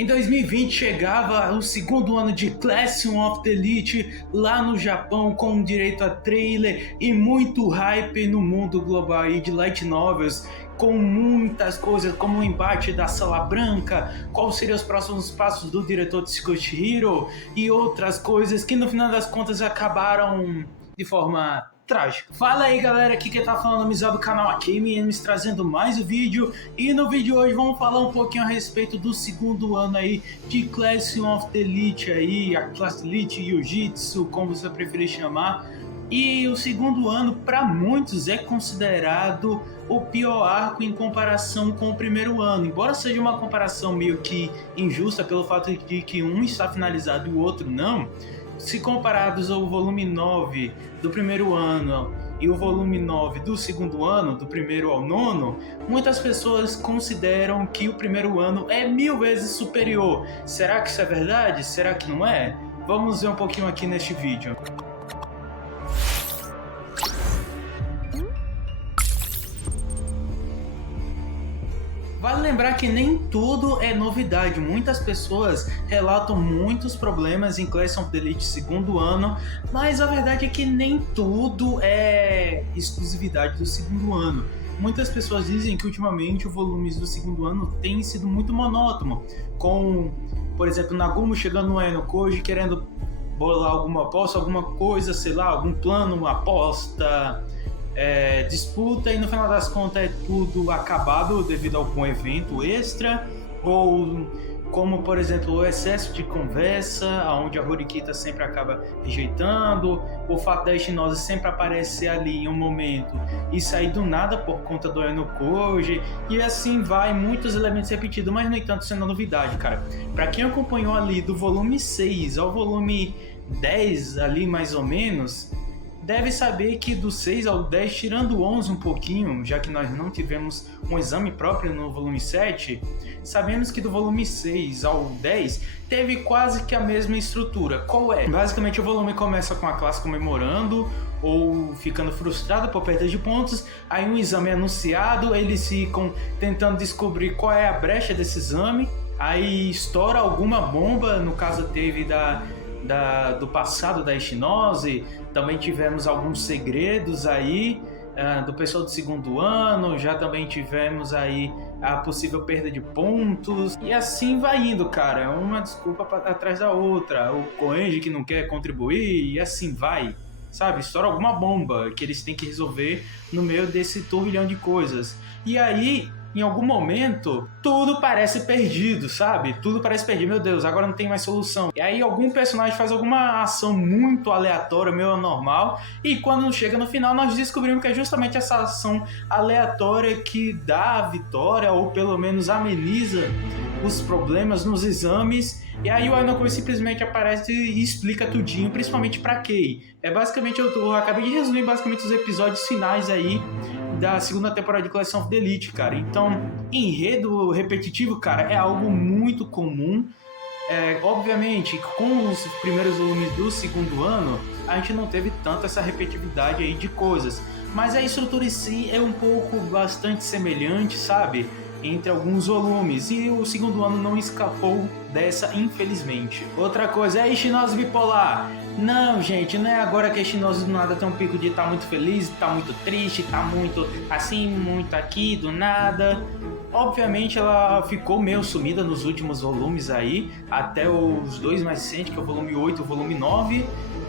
Em 2020 chegava o segundo ano de Classroom of the Elite lá no Japão, com direito a trailer e muito hype no mundo global aí de light novels, com muitas coisas como o embate da Sala Branca, quais seriam os próximos passos do diretor de Tsukushi Hiro e outras coisas que no final das contas acabaram de forma trágica. Fala aí galera, aqui quem tá falando é o Mizal do canal AKMMs, trazendo mais um vídeo, e no vídeo de hoje vamos falar um pouquinho a respeito do segundo ano aí de Classroom of the Elite aí, a Class Elite Jiu-Jitsu, como você preferir chamar. E o segundo ano, para muitos, é considerado o pior arco em comparação com o primeiro ano. Embora seja uma comparação meio que injusta pelo fato de que um está finalizado e o outro não, se comparados ao volume 9 do primeiro ano e o volume 9 do segundo ano, do primeiro ao nono, muitas pessoas consideram que o primeiro ano é 1000 vezes superior. Será que isso é verdade? Será que não é? Vamos ver um pouquinho aqui neste vídeo. Vale lembrar que nem tudo é novidade, muitas pessoas relatam muitos problemas em Classroom of the Elite segundo ano, mas a verdade é que nem tudo é exclusividade do segundo ano. Muitas pessoas dizem que ultimamente os volumes do segundo ano têm sido muito monótono, com, por exemplo, Nagumo chegando no Eno Koji querendo bolar alguma aposta, alguma coisa, sei lá, algum plano, aposta, disputa, e no final das contas é tudo acabado devido a algum evento extra, ou como por exemplo o excesso de conversa, onde a Horikita sempre acaba rejeitando, o fato da Ishinose sempre aparecer ali em um momento e sair do nada por conta do Eno Koji, e assim vai, muitos elementos repetidos, mas no entanto isso não é novidade, cara. Pra quem acompanhou ali do volume 6 ao volume 10 ali mais ou menos, deve saber que do 6 ao 10, tirando o 11 um pouquinho, já que nós não tivemos um exame próprio no volume 7, sabemos que do volume 6 ao 10 teve quase que a mesma estrutura. Qual é? Basicamente o volume começa com a classe comemorando ou ficando frustrada por perda de pontos, aí um exame é anunciado, eles ficam tentando descobrir qual é a brecha desse exame, aí estoura alguma bomba, no caso teve do passado da Ishinose. Também tivemos alguns segredos aí do pessoal do segundo ano, já também tivemos aí a possível perda de pontos, e assim vai indo, cara, uma desculpa atrás da outra, o Koenji que não quer contribuir, e assim vai, sabe, estoura alguma bomba que eles têm que resolver no meio desse turbilhão de coisas, e aí em algum momento, tudo parece perdido, sabe? Tudo parece perdido, meu Deus, agora não tem mais solução. E aí algum personagem faz alguma ação muito aleatória, meio anormal, e quando chega no final nós descobrimos que é justamente essa ação aleatória que dá a vitória, ou pelo menos ameniza os problemas nos exames. E aí o Ainokoi simplesmente aparece e explica tudinho, principalmente pra Kei. Basicamente, eu acabei de resumir basicamente os episódios finais aí da segunda temporada de Classroom of the Elite, cara. Então, enredo repetitivo, cara, é algo muito comum. Obviamente, com os primeiros volumes do segundo ano, a gente não teve tanto essa repetitividade aí de coisas. Mas a estrutura em si é um pouco bastante semelhante, sabe? Entre alguns volumes, e o segundo ano não escapou dessa, infelizmente. Outra coisa é a Ishinose bipolar. Não, gente, não é agora que a Ishinose do nada tem um pico de tá muito feliz, tá muito triste, tá muito assim, muito aqui, do nada. Obviamente ela ficou meio sumida nos últimos volumes aí, até os dois mais recentes, que é o volume 8 e o volume 9.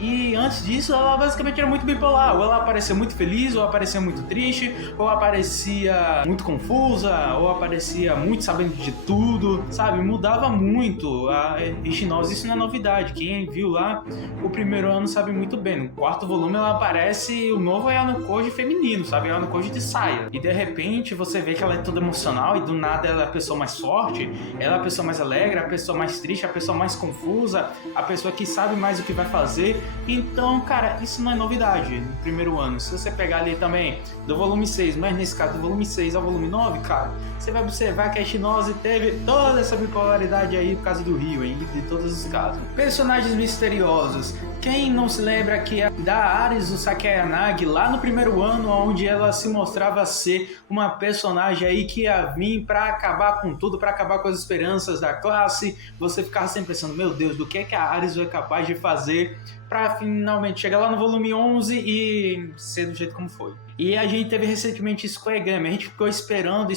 E antes disso, ela basicamente era muito bipolar. Ou ela aparecia muito feliz, ou aparecia muito triste, ou aparecia muito confusa, ou aparecia muito sabendo de tudo, sabe? Mudava muito a Ishinose, isso não é novidade. Quem viu lá o primeiro ano sabe muito bem. No quarto volume ela aparece o novo Ayano Koji feminino, sabe? Ayano Koji de saia. E de repente você vê que ela é toda emocional, e do nada ela é a pessoa mais forte, ela é a pessoa mais alegre, a pessoa mais triste, a pessoa mais confusa, a pessoa que sabe mais o que vai fazer. Então, cara, isso não é novidade no primeiro ano. Se você pegar ali também do volume 6, mas nesse caso do volume 6 ao volume 9, cara, você vai observar que a Ishinose teve toda essa bipolaridade aí por causa do Rio, hein, de todos os casos. Personagens misteriosos. Quem não se lembra que da Arisu Sakayanagi lá no primeiro ano, onde ela se mostrava ser uma personagem aí que ia vir para acabar com tudo, para acabar com as esperanças da classe, você ficava sempre pensando, meu Deus, do que é que a Arisu é capaz de fazer para finalmente chegar lá no volume 11 e ser do jeito como foi. E a gente teve recentemente isso com a Egami, a gente ficou esperando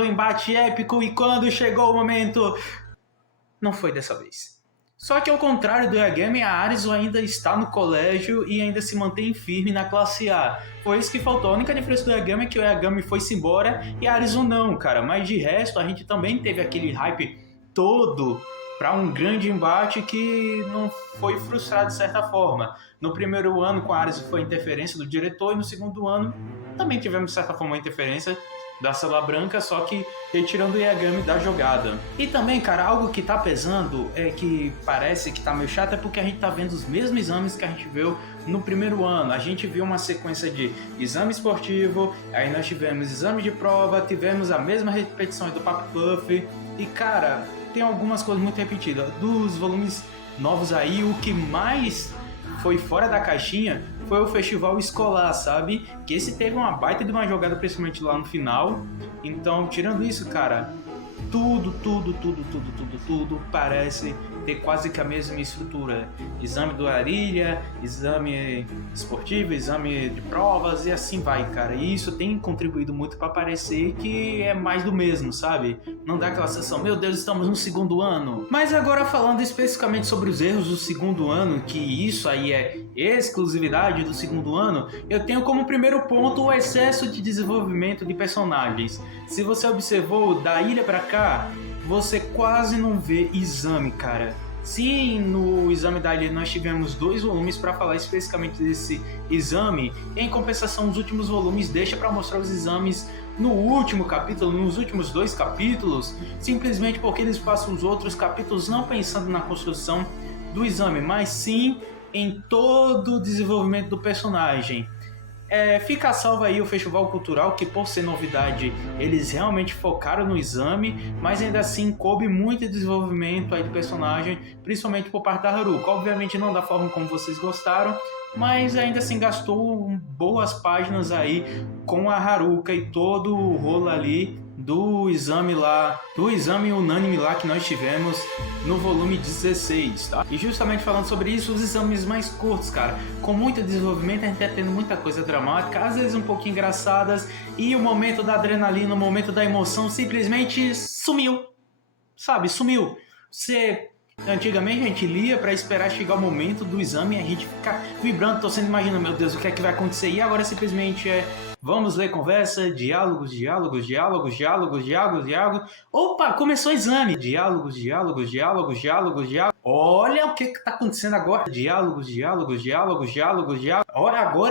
um embate épico, e quando chegou o momento, não foi dessa vez. Só que ao contrário do Yagami, a Arisu ainda está no colégio e ainda se mantém firme na classe A. Foi isso que faltou. A única diferença do Yagami é que o Yagami foi-se embora e a Arisu não, cara. Mas de resto, a gente também teve aquele hype todo para um grande embate que não foi frustrado de certa forma. No primeiro ano, com a Arisu, foi a interferência do diretor, e no segundo ano também tivemos de certa forma a interferência da Sala Branca, só que retirando o Yagami da jogada. E também, cara, algo que tá pesando é que parece que tá meio chato, é porque a gente tá vendo os mesmos exames que a gente viu no primeiro ano. A gente viu uma sequência de exame esportivo, aí nós tivemos exame de prova, tivemos a mesma repetição do Papo Puff, e cara, tem algumas coisas muito repetidas. Dos volumes novos aí, o que mais foi fora da caixinha foi o festival escolar, sabe? Que esse teve uma baita de uma jogada, principalmente lá no final. Então, tirando isso, cara, tudo parece ter quase que a mesma estrutura. Exame do Arilha, exame esportivo, exame de provas e assim vai, cara. E isso tem contribuído muito para parecer que é mais do mesmo, sabe? Não dá aquela sensação, meu Deus, estamos no segundo ano. Mas agora falando especificamente sobre os erros do segundo ano, que isso aí é exclusividade do segundo ano, eu tenho como primeiro ponto o excesso de desenvolvimento de personagens. Se você observou, da ilha pra cá, você quase não vê exame, cara. Sim, no exame da ilha nós tivemos 2 volumes para falar especificamente desse exame. Em compensação, os últimos volumes deixa para mostrar os exames no último capítulo, nos últimos 2 capítulos, simplesmente porque eles passam os outros capítulos não pensando na construção do exame, mas sim em todo o desenvolvimento do personagem. Fica salvo aí o Festival Cultural, que por ser novidade, eles realmente focaram no exame, mas ainda assim coube muito desenvolvimento aí do personagem, principalmente por parte da Haruka. Obviamente não da forma como vocês gostaram, mas ainda assim gastou boas páginas aí com a Haruka e todo o rolo ali do exame unânime lá que nós tivemos no volume 16, tá? E justamente falando sobre isso, os exames mais curtos, cara, com muito desenvolvimento, a gente tá tendo muita coisa dramática, às vezes um pouquinho engraçadas, e o momento da adrenalina, o momento da emoção simplesmente sumiu, sabe? Sumiu. Antigamente a gente lia para esperar chegar o momento do exame e a gente ficar vibrando, torcendo, imaginando, meu Deus, o que é que vai acontecer? E agora simplesmente vamos ler conversa, diálogos. Opa, começou o exame. Diálogos. Olha o que tá acontecendo agora. Diálogos.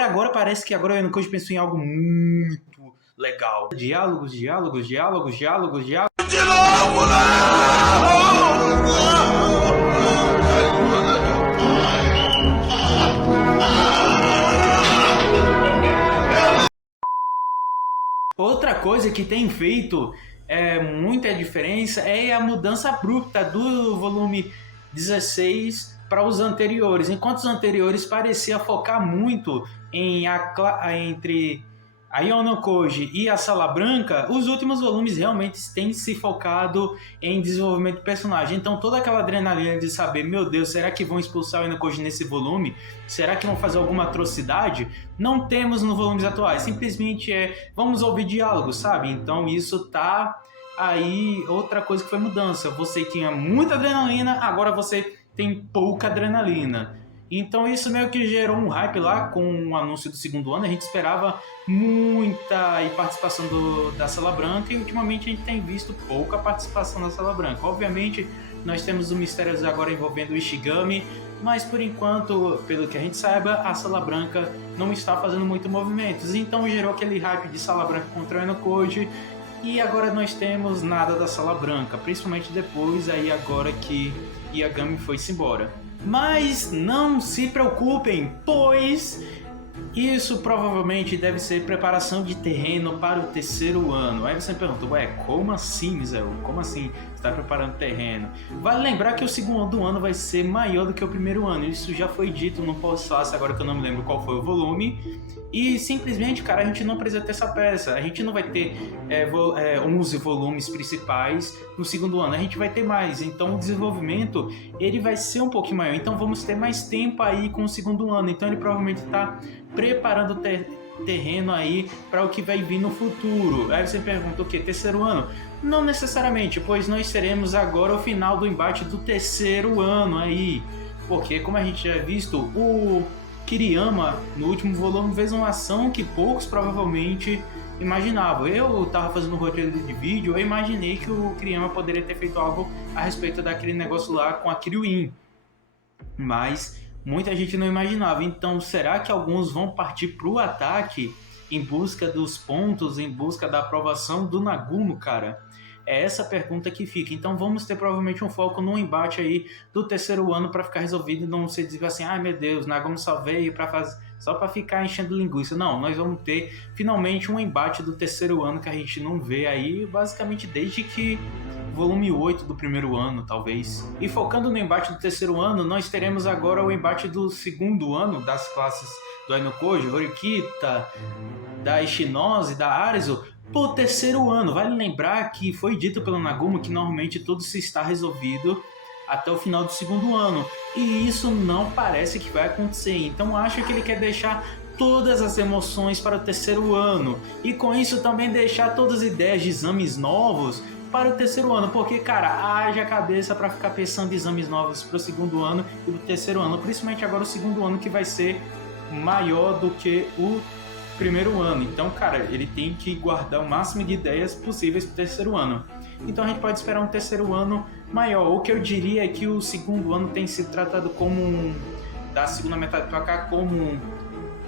Agora parece que agora eu não penso em algo muito legal. Diálogos. De novo, outra coisa que tem feito muita diferença é a mudança abrupta do volume 16 para os anteriores. Enquanto os anteriores parecia focar muito entre a Yono Koji e a Sala Branca, os últimos volumes realmente têm se focado em desenvolvimento de personagem. Então toda aquela adrenalina de saber, meu Deus, será que vão expulsar a Yono Koji nesse volume? Será que vão fazer alguma atrocidade? Não temos nos volumes atuais, simplesmente vamos ouvir diálogos, sabe? Então isso tá aí, outra coisa que foi mudança. Você tinha muita adrenalina, agora você tem pouca adrenalina. Então isso meio que gerou um hype lá com o anúncio do segundo ano. A gente esperava muita participação da Sala Branca e ultimamente a gente tem visto pouca participação da Sala Branca. Obviamente nós temos o Mistérios agora envolvendo o Ishigami, mas por enquanto, pelo que a gente saiba, a Sala Branca não está fazendo muito movimentos. Então gerou aquele hype de Sala Branca contra o Yono Koji e agora nós temos nada da Sala Branca, principalmente depois aí agora que Yagami foi-se embora. Mas não se preocupem, pois Isso provavelmente deve ser preparação de terreno para o terceiro ano. Aí você me pergunta, ué, como assim, Mizel? Como assim está preparando terreno? Vale lembrar que o segundo ano vai ser maior do que o primeiro ano. Isso já foi dito no pós-fácil, agora que eu não me lembro qual foi o volume. E simplesmente, cara, a gente não precisa ter essa peça. A gente não vai ter 11 volumes principais no segundo ano. A gente vai ter mais. Então o desenvolvimento ele vai ser um pouquinho maior. Então vamos ter mais tempo aí com o segundo ano. Então ele provavelmente está preparando o terreno aí para o que vai vir no futuro. Aí você pergunta o que? Terceiro ano? Não necessariamente, pois nós teremos agora o final do embate do terceiro ano aí. Porque, como a gente já visto, o Kiriyama, no último volume, fez uma ação que poucos provavelmente imaginavam. Eu tava fazendo um roteiro de vídeo, eu imaginei que o Kiriyama poderia ter feito algo a respeito daquele negócio lá com a Kiryuin. Mas muita gente não imaginava. Então, será que alguns vão partir para o ataque em busca dos pontos, em busca da aprovação do Nagumo, cara? É essa pergunta que fica. Então, vamos ter provavelmente um foco no embate aí do terceiro ano para ficar resolvido e não se dizer assim, ai meu Deus, Nagumo só veio só para ficar enchendo linguiça. Não, nós vamos ter finalmente um embate do terceiro ano que a gente não vê aí basicamente desde que volume 8 do primeiro ano, talvez. E focando no embate do terceiro ano, nós teremos agora o embate do segundo ano das classes do Ainokoji, Horikita, da Ishinose, da Arizo, pro terceiro ano. Vale lembrar que foi dito pelo Nagumo que normalmente tudo se está resolvido até o final do segundo ano. E isso não parece que vai acontecer. Então acho que ele quer deixar todas as emoções para o terceiro ano. E com isso também deixar todas as ideias de exames novos para o terceiro ano, porque, cara, haja cabeça para ficar pensando em exames novos para o segundo ano e do terceiro ano, principalmente agora o segundo ano que vai ser maior do que o primeiro ano. Então, cara, ele tem que guardar o máximo de ideias possíveis para o terceiro ano. Então a gente pode esperar um terceiro ano maior. O que eu diria é que o segundo ano tem sido tratado como da segunda metade para cá como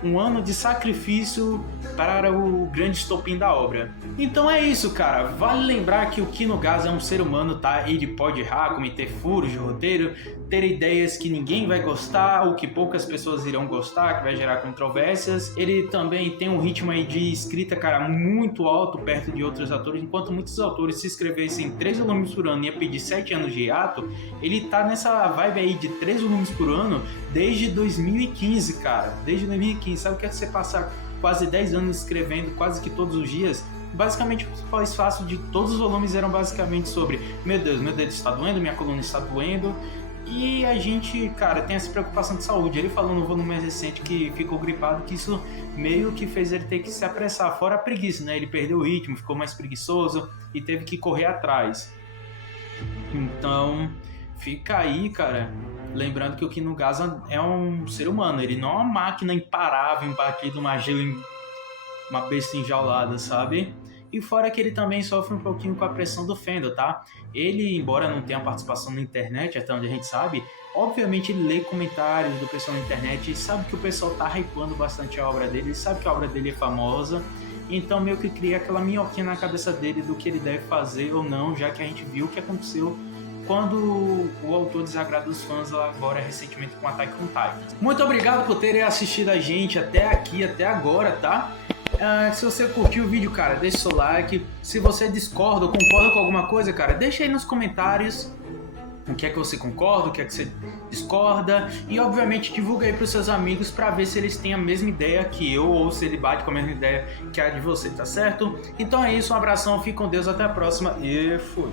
um ano de sacrifício para o grande estopim da obra. Então é isso, cara. Vale lembrar que o Kinugasa é um ser humano, tá? Ele pode errar, cometer furos de roteiro, ter ideias que ninguém vai gostar ou que poucas pessoas irão gostar, que vai gerar controvérsias. Ele também tem um ritmo aí de escrita, cara, muito alto perto de outros autores. Enquanto muitos autores se escrevessem 3 volumes por ano e ia pedir 7 anos de hiato, ele tá nessa vibe aí de 3 volumes por ano desde 2015, cara. Desde 2015. Sabe o que é você passar quase 10 anos escrevendo quase que todos os dias? Basicamente, o mais fácil de todos os volumes eram basicamente sobre meu dedo está doendo, minha coluna está doendo. E a gente, cara, tem essa preocupação de saúde. Ele falou no volume mais recente que ficou gripado, que isso meio que fez ele ter que se apressar. Fora a preguiça, né? Ele perdeu o ritmo, ficou mais preguiçoso e teve que correr atrás. Então, fica aí, cara, lembrando que o Kinugasa é um ser humano. Ele não é uma máquina imparável, imbatida, uma besta enjaulada, sabe? E fora que ele também sofre um pouquinho com a pressão do fandom, tá? Ele, embora não tenha participação na internet, até onde a gente sabe, obviamente ele lê comentários do pessoal na internet e sabe que o pessoal tá hypando bastante a obra dele, ele sabe que a obra dele é famosa, então meio que cria aquela minhoquinha na cabeça dele do que ele deve fazer ou não, já que a gente viu o que aconteceu quando o autor desagrada os fãs agora recentemente com Attack on Titan. Muito obrigado por terem assistido a gente até aqui, até agora, tá? Se você curtiu o vídeo, cara, deixa seu like. Se você discorda ou concorda com alguma coisa, cara, deixa aí nos comentários o que é que você concorda, o que é que você discorda. E obviamente divulga aí pros seus amigos pra ver se eles têm a mesma ideia que eu ou se ele bate com a mesma ideia que a de você, tá certo? Então é isso, um abração, fique com Deus, até a próxima e fui!